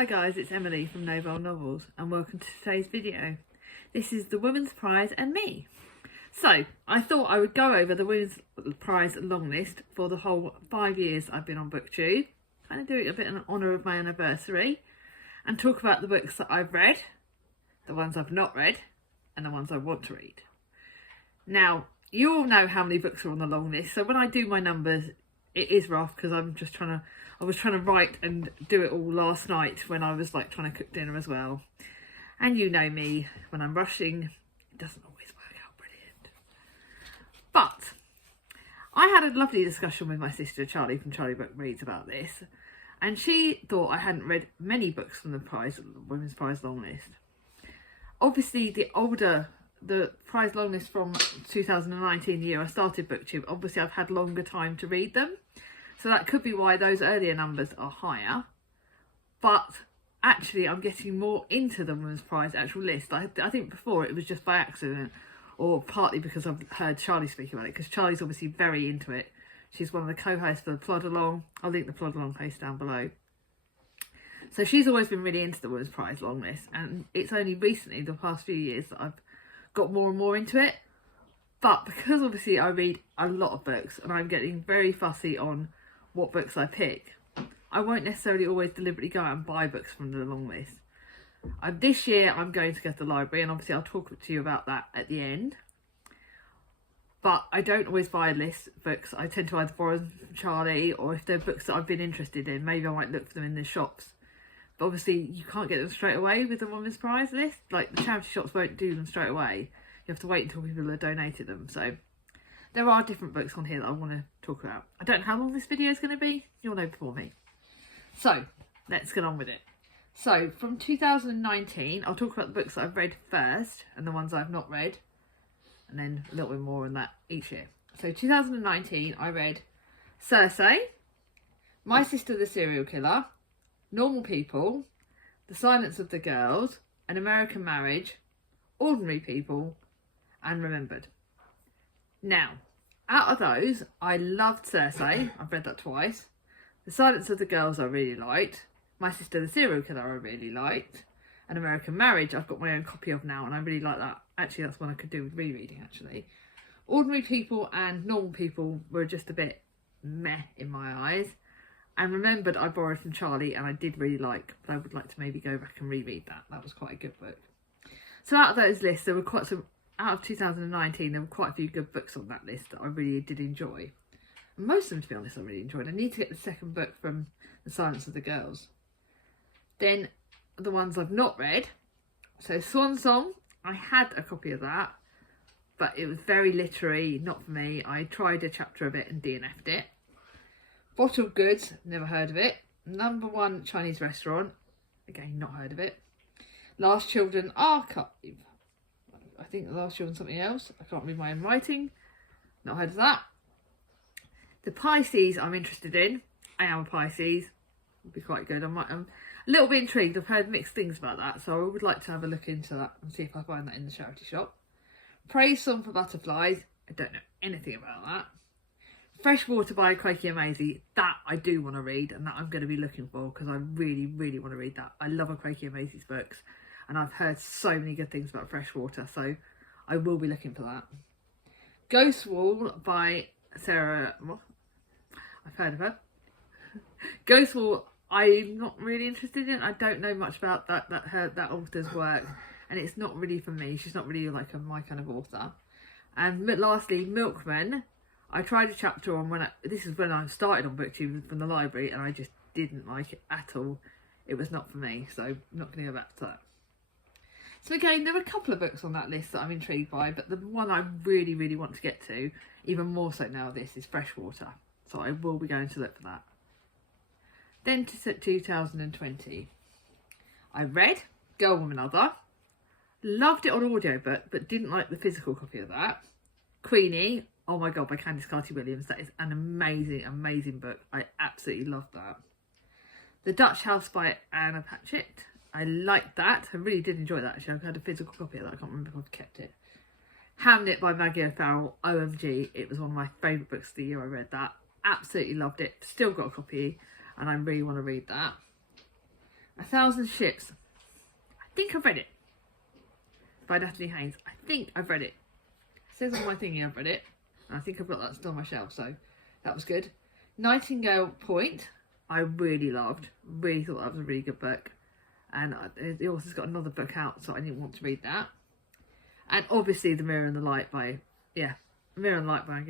Hi guys, it's Emily from Noble Novels and welcome to today's video. This is the Women's Prize and me. So I thought I would go over the Women's Prize long list for the whole 5 years I've been on booktube, kind of doing a bit in honour of my anniversary, and talk about the books that I've read, the ones I've not read, and the ones I want to read. Now, you all know how many books are on the long list, so when I do my numbers, it is rough because I was trying to write and do it all last night when I was like trying to cook dinner as well. And you know me, when I'm rushing, it doesn't always work out brilliant. But I had a lovely discussion with my sister Charlie from Charlie Book Reads about this, and she thought I hadn't read many books from the Women's Prize long list. Obviously, the prize long list from 2019, the year I started booktube, obviously I've had longer time to read them, so that could be why those earlier numbers are higher. But actually I'm getting more into the Women's Prize actual list. I think before it was just by accident, or partly because I've heard Charlie speak about it, because Charlie's obviously very into it. She's one of the co-hosts for the Plodalong. I'll link the Plodalong post down below. So she's always been really into the Women's Prize long list, and it's only recently, the past few years, that I've got more and more into it. But because obviously I read a lot of books and I'm getting very fussy on what books I pick, I won't necessarily always deliberately go out and buy books from the long list. This year I'm going to go to the library, and obviously I'll talk to you about that at the end. But I don't always buy a list of books. I tend to either borrow them from Charlie, or if they're books that I've been interested in, maybe I might look for them in the shops. But obviously you can't get them straight away with the Women's Prize list. Like, the charity shops won't do them straight away. You have to wait until people have donated them. So there are different books on here that I want to talk about. I don't know how long this video is going to be. You'll know before me. So let's get on with it. So from 2019, I'll talk about the books that I've read first and the ones I've not read, and then a little bit more on that each year. So 2019, I read Circe, My Sister the Serial Killer, Normal People, The Silence of the Girls, An American Marriage, Ordinary People, and Remembered. Now, out of those, I loved Circe. I've read that twice. The Silence of the Girls I really liked. My Sister the Serial Killer I really liked. An American Marriage I've got my own copy of now, and I really like that. Actually, that's one I could do with rereading, actually. Ordinary People and Normal People were just a bit meh in my eyes. And Remembered I borrowed from Charlie, and I did really like, but I would like to maybe go back and reread that. That was quite a good book. So out of those lists, there were quite some, out of 2019, there were quite a few good books on that list that I really did enjoy. And most of them, to be honest, I really enjoyed. I need to get the second book from The Silence of the Girls. Then the ones I've not read. So Swan Song, I had a copy of that, but it was very literary, not for me. I tried a chapter of it and DNF'd it. Bottled Goods, never heard of it. Number One Chinese Restaurant, again, not heard of it. Last Children Archive, I think The Last Children something else. I can't read my own writing, not heard of that. The Pisces I'm interested in. I am a Pisces, would be quite good. I'm a little bit intrigued. I've heard mixed things about that, so I would like to have a look into that and see if I find that in the charity shop. Praise Song for Butterflies, I don't know anything about that. Freshwater by Craigie and Maisie, that I do want to read, and that I'm going to be looking for because I really, really want to read that. I love Craigie and Maisie's books, and I've heard so many good things about Freshwater, so I will be looking for that. Ghost Wall by Sarah, I've heard of her. Ghost Wall, I'm not really interested in. I don't know much about that author's work, and it's not really for me. She's not really like my kind of author. And lastly, Milkman. I tried a chapter on this is when I started on booktube from the library, and I just didn't like it at all. It was not for me, so I'm not going to go back to that. So again, there are a couple of books on that list that I'm intrigued by, but the one I really, really want to get to, even more so now this, is Freshwater. So I will be going to look for that. Then to 2020, I read Girl, Woman, Other. Loved it on audiobook, but didn't like the physical copy of that. Queenie, oh my god, by Candice Carty-Williams. That is an amazing, amazing book. I absolutely love that. The Dutch House by Anna Patchett. I liked that. I really did enjoy that, actually. I've had a physical copy of that. I can't remember if I've kept it. Hamnet by Maggie O'Farrell. OMG, it was one of my favourite books of the year I read that. Absolutely loved it. Still got a copy, and I really want to read that. 1,000 Ships. I think I've read it. By Natalie Haynes. I think I've read it. It says on my thingy I've read it. And I think I've got that still on my shelf, so that was good. Nightingale Point, I really loved. Really thought that was a really good book. And the author's got another book out, so I didn't want to read that. And obviously The Mirror and the Light by, Mirror and the Light by,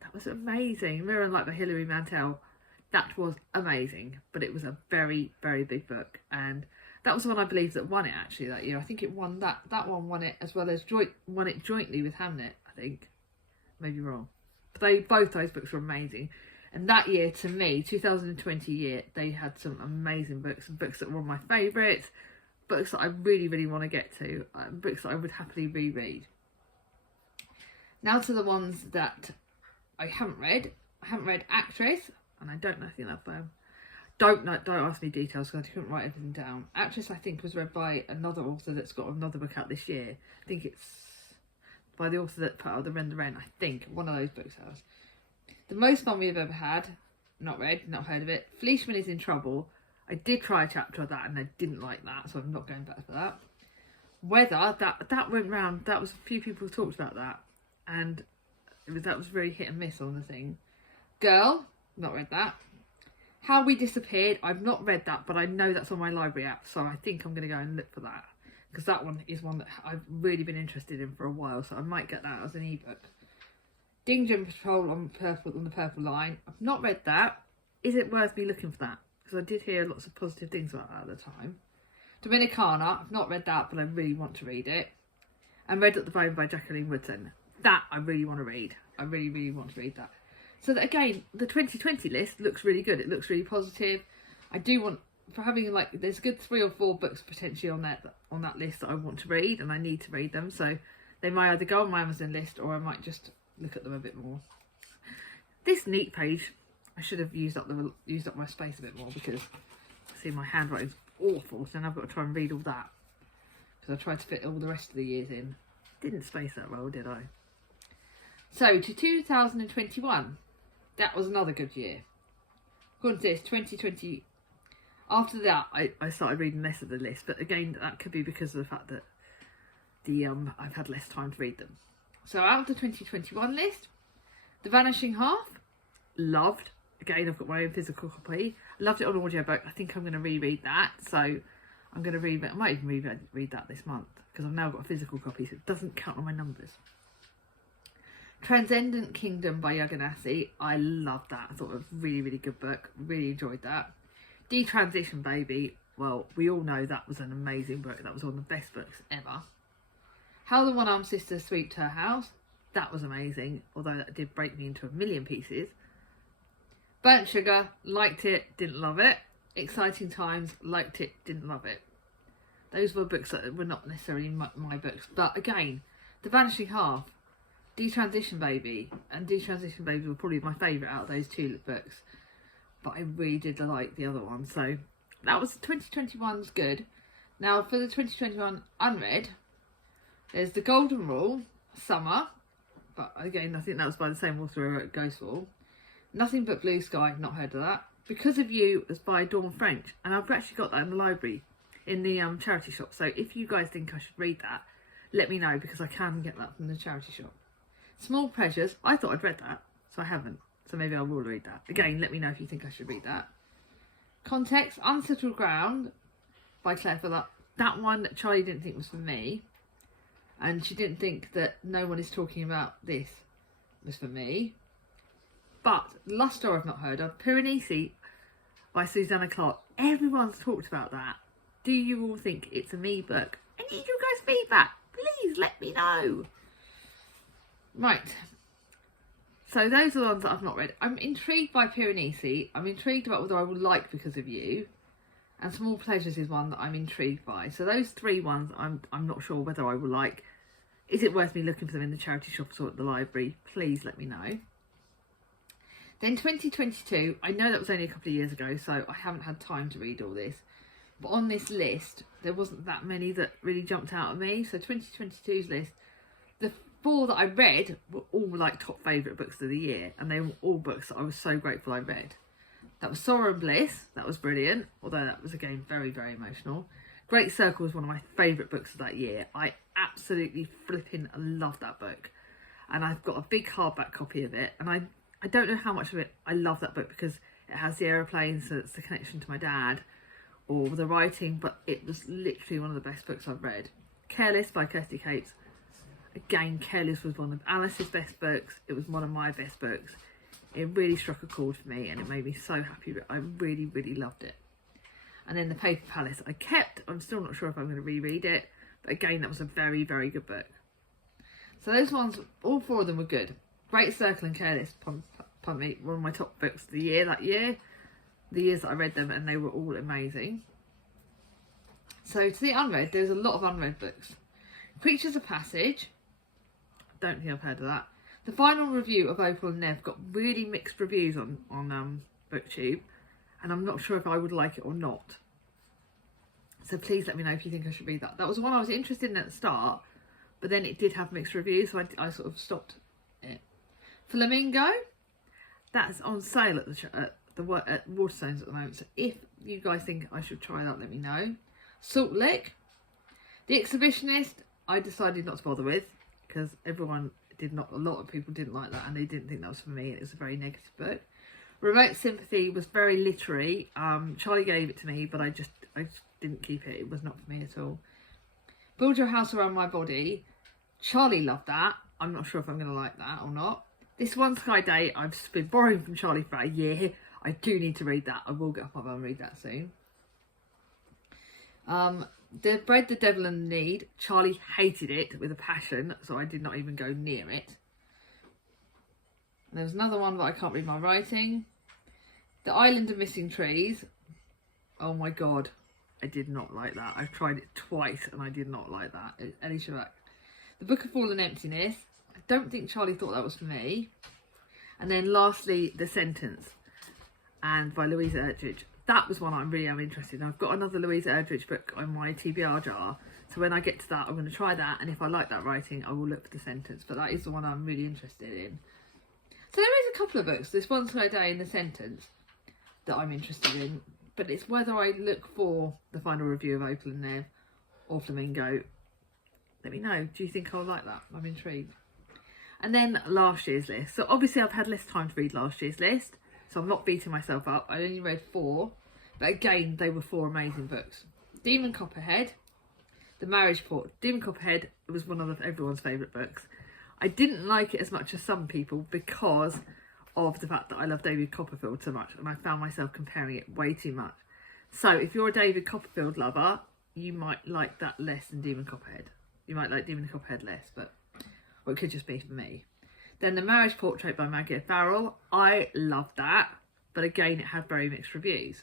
that was amazing. Mirror and the Light by Hilary Mantel. That was amazing, but it was a very, very big book. And that was the one I believe that won it actually that year. I think it won that one won it as well as won it jointly with Hamnet, I think. Maybe wrong. But both those books were amazing. And that year, to me, 2020 year, they had some amazing books. Books that were my favourites. Books that I really, really want to get to. Books that I would happily reread. Now to the ones that I haven't read. I haven't read Actress. And I don't know anything about them. Don't ask me details because I couldn't write everything down. Actress, I think, was read by another author that's got another book out this year. I think it's by the author that put out The Ren the Wren. I think one of those books has. The Most Fun We've Ever Had. Not read, not heard of it. Fleishman is in Trouble. I did try a chapter of that and I didn't like that, so I'm not going back for that. Weather, that went round. That was a few people talked about that, and that was very hit and miss on the thing. Girl, not read that. How We Disappeared, I've not read that, but I know that's on my library app, so I think I'm going to go and look for that, because that one is one that I've really been interested in for a while, so I might get that as an ebook. Dingjum Patrol on the Purple Line, I've not read that. Is it worth me looking for that? Because I did hear lots of positive things about that at the time. Dominicana, I've not read that, but I really want to read it. And Red at the Bone by Jacqueline Woodson. That I really want to read. I really, really want to read that. So that, again, the 2020 list looks really good. It looks really positive. I do want, for having there's a good 3 or 4 books potentially on that list that I want to read, and I need to read them. So they might either go on my Amazon list, or I might just look at them a bit more. This neat page, I should have used up my space a bit more, because see, my handwriting's awful, so now I've got to try and read all that, because I tried to fit all the rest of the years in. Didn't space that well, did I? So to 2021, that was another good year. According to this, 2020, after that I started reading less of the list, but again that could be because of the fact that I've had less time to read them. So out of the 2021 list, The Vanishing Half, loved. Again, I've got my own physical copy. Loved it on audiobook. I think I'm going to reread that. So I'm going to read it. I might even read that this month, because I've now got a physical copy, so it doesn't count on my numbers. Transcendent Kingdom by Yaganasi. I loved that. I thought it was a really, really good book. Really enjoyed that. Detransition Baby. Well, we all know that was an amazing book. That was one of the best books ever. How the One-Armed Sister Swept Her House. That was amazing, although that did break me into a million pieces. Burnt Sugar. Liked it, didn't love it. Exciting Times. Liked it, didn't love it. Those were books that were not necessarily my books. But again, The Vanishing Half, Detransition Baby, and Detransition Baby were probably my favourite out of those 2 books. But I really did like the other one. So that was 2021's good. Now for the 2021 unread, there's The Golden Rule, Summer. But again, I think that was by the same author who wrote Ghostfall. Nothing But Blue Sky, not heard of that. Because of You is by Dawn French. And I've actually got that in the library, in the charity shop. So if you guys think I should read that, let me know, because I can get that from the charity shop. Small Pleasures, I thought I'd read that, so I haven't. So maybe I will read that. Again, let me know if you think I should read that. Context, Unsettled Ground by Claire Phillip. That one Charlie didn't think was for me. And she didn't think that No One Is Talking About This was for me. But Lustre I've not heard of. Piranesi by Susanna Clarke. Everyone's talked about that. Do you all think it's a me book? I need you guys' feedback. Please let me know. Right. So those are the ones that I've not read. I'm intrigued by Piranesi. I'm intrigued about whether I will like Because of You. And Small Pleasures is one that I'm intrigued by. So those 3 ones I'm not sure whether I will like. Is it worth me looking for them in the charity shops or at the library? Please let me know. Then 2022, I know that was only a couple of years ago, so I haven't had time to read all this. But on this list, there wasn't that many that really jumped out at me. So 2022's list, the 4 that I read were all like top favourite books of the year. And they were all books that I was so grateful I read. That was Sorrow and Bliss. That was brilliant, although that was again very, very emotional. Great Circle was one of my favourite books of that year. I absolutely flipping love that book, and I've got a big hardback copy of it, and I don't know how much of it I love that book because it has the aeroplanes, so it's the connection to my dad, or the writing, but it was literally one of the best books I've read. Careless by Kirsty Capes. Again, Careless was one of Alice's best books. It was one of my best books. It really struck a chord for me, and it made me so happy. I really, really loved it. And then The Paper Palace I kept. I'm still not sure if I'm going to reread it, but again, that was a very, very good book. So those ones, all 4 of them were good. Great Circle and Careless, pardon me, one of my top books of the year that year. The years that I read them, and they were all amazing. So to the unread, there's a lot of unread books. Creatures of Passage. Don't think I've heard of that. The final review of Opal and Nev got really mixed reviews on booktube, and I'm not sure if I would like it or not. So please let me know if you think I should read that. That was one I was interested in at the start, but then it did have mixed reviews, so I sort of stopped it. Flamingo, that's on sale at Waterstones at the moment, so if you guys think I should try that, let me know. Salt Lick. The Exhibitionist, I decided not to bother with because a lot of people didn't like that, and they didn't think that was for me. It was a very negative book. Remote Sympathy was very literary. Charlie gave it to me, but I just didn't keep it. It was not for me at all. Build Your House Around My Body. Charlie loved that. I'm not sure if I'm going to like that or not. This One Sky Day, I've just been borrowing from Charlie for a year. I do need to read that. I will get up and read that soon. The Bread, the Devil and the Need. Charlie hated it with a passion, so I did not even go near it. And there was another one, but I can't read my writing. The Island of Missing Trees. Oh my god, I did not like that. I've tried it twice and I did not like that. Ellie Shabak. The Book of Fallen Emptiness. I don't think Charlie thought that was for me. And then lastly, The Sentence, and by Louisa Erdrich. That was one I really am interested in. I've got another Louisa Erdrich book on my TBR jar, so when I get to that, I'm going to try that, and if I like that writing, I will look for The Sentence, but that is the one I'm really interested in. So there is a couple of books, This One Sky Day and The Sentence, that I'm interested in, but it's whether I look for the final review of Opal and Nev or Flamingo. Let me know. Do you think I'll like that? I'm intrigued. And then last year's list. So obviously I've had less time to read last year's list, so I'm not beating myself up. I only read 4, but again, they were 4 amazing books. Demon Copperhead, The Marriage Port. Demon Copperhead was one of everyone's favourite books. I didn't like it as much as some people because of the fact that I love David Copperfield so much, and I found myself comparing it way too much. So if you're a David Copperfield lover, you might like that less than Demon Copperhead. You might like Demon Copperhead less, but or it could just be for me. Then The Marriage Portrait by Maggie O'Farrell. I loved that, but again, it had very mixed reviews.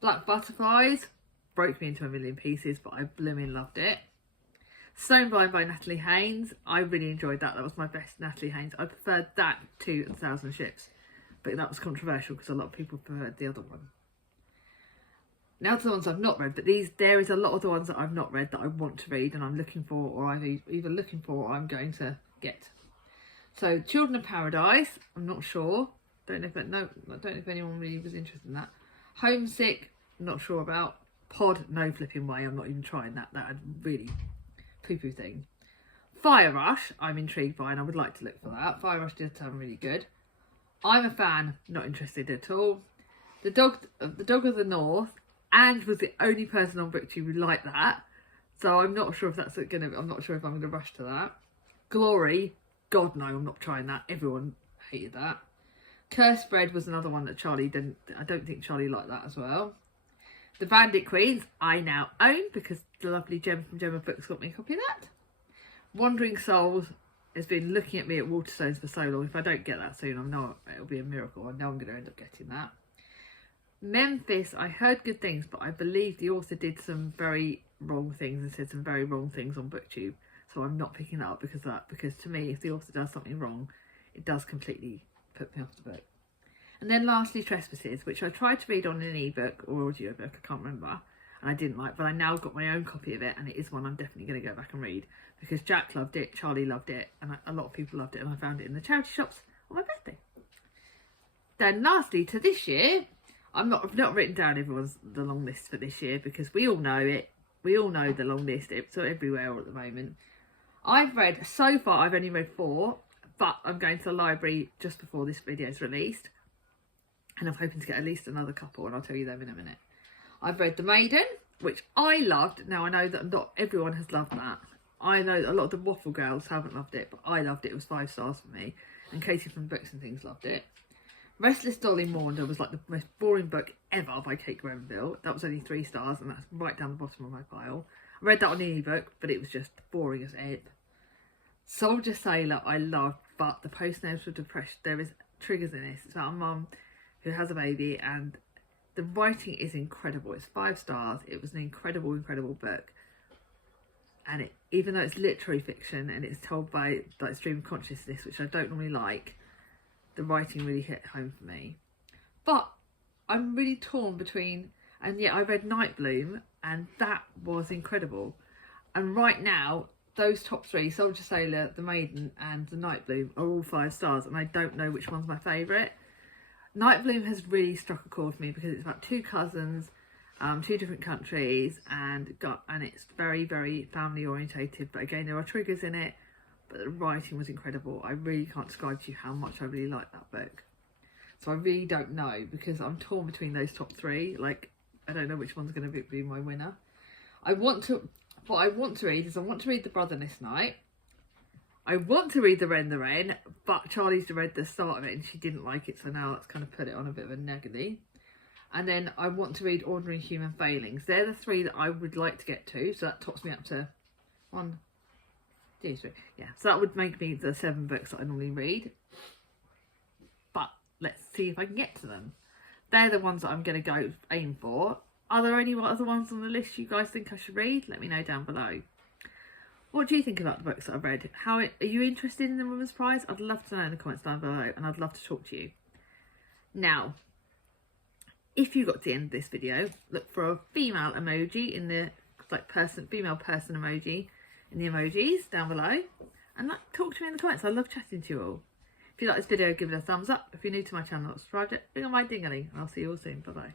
Black Butterflies broke me into a million pieces, but I blooming loved it. Stoneblind by Natalie Haynes. I really enjoyed that. That was my best Natalie Haynes. I preferred that to 1,000 Ships, but that was controversial because a lot of people preferred the other one. Now to the ones I've not read, but there is a lot of the ones that I've not read that I want to read and I'm looking for, or I'm either looking for or I'm going to get. So Children of Paradise, I'm not sure. I don't know if anyone really was interested in that. Homesick, not sure about. Pod, no flipping way. I'm not even trying that. That really poo-poo thing. Fire Rush, I'm intrigued by, and I would like to look for that. Fire Rush did sound really good. I'm a fan, not interested at all. The Dog of the North. Ange was the only person on BookTube who liked that, so I'm not sure if that's I'm not sure if I'm gonna rush to that. Glory, God no, I'm not trying that. Everyone hated that. Cursed Bread was another one that Charlie didn't. I don't think Charlie liked that as well. The Bandit Queens, I now own because the lovely Gem from Gemma Books got me a copy of that. Wandering Souls has been looking at me at Waterstones for so long. If I don't get that soon, I know it'll be a miracle. I know I'm going to end up getting that. Memphis, I heard good things, but I believe the author did some very wrong things and said some very wrong things on BookTube. So I'm not picking that up because of that. Because to me, if the author does something wrong, it does completely put me off the book. And then lastly, Trespasses, which I tried to read on an ebook or audiobook, I can't remember, and I didn't like, but I now got my own copy of it, and it is one I'm definitely going to go back and read because Jack loved it, Charlie loved it, and a lot of people loved it, and I found it in the charity shops on my birthday. Then lastly, to this year, I've not written down the long list for this year because we all know it. We all know the long list. It's everywhere at the moment. So far I've only read 4, but I'm going to the library just before this video is released, and I'm hoping to get at least another couple, and I'll tell you them in a minute. I've read The Maiden, which I loved. Now I know that not everyone has loved that. I know a lot of the Waffle girls haven't loved it, but I loved it. It was 5 stars for me, and Katie from Books and Things loved it. Restless Dolly Maunder was like the most boring book ever by Kate Grenville. That was only 3 stars, and that's right down the bottom of my pile. I read that on the ebook, but it was just boring as ebb. Soldier Sailor I loved, but the postnatal depression, there is triggers in this. It's about a mum who has a baby, and the writing is incredible. It's 5 stars. It was an incredible, incredible book. And even though it's literary fiction and it's told by like stream of consciousness, which I don't normally like, the writing really hit home for me. But I'm really torn between, and yet I read Night Bloom, and that was incredible. And right now, those top 3, Soldier Sailor, The Maiden and The Night Bloom, are all 5 stars, and I don't know which one's my favourite. Night Bloom has really struck a chord for me because it's about 2 cousins, 2 different countries, and it's very, very family orientated. But again, there are triggers in it, but the writing was incredible. I really can't describe to you how much I really liked that book. So I really don't know, because I'm torn between those top 3. Like, I don't know which one's going to be my winner. What I want to read is I want to read The Brotherness Night. I want to read The Wren, but Charlie's read the start of it and she didn't like it, so now that's kind of put it on a bit of a negative. And then I want to read Ordinary Human Failings. They're the 3 that I would like to get to, so that tops me up to 1, 2, 3. Yeah, so that would make me the 7 books that I normally read. But let's see if I can get to them. They're the ones that I'm going to go aim for. Are there any other ones on the list you guys think I should read? Let me know down below. What do you think about the books that I've read? Are you interested in the Women's Prize? I'd love to know in the comments down below, and I'd love to talk to you. Now, if you got to the end of this video, look for a female emoji in the female person emoji in the emojis down below, and talk to me in the comments. I love chatting to you all. If you like this video, give it a thumbs up. If you're new to my channel, subscribe it, ring on my ding-a-ling, and I'll see you all soon. Bye bye.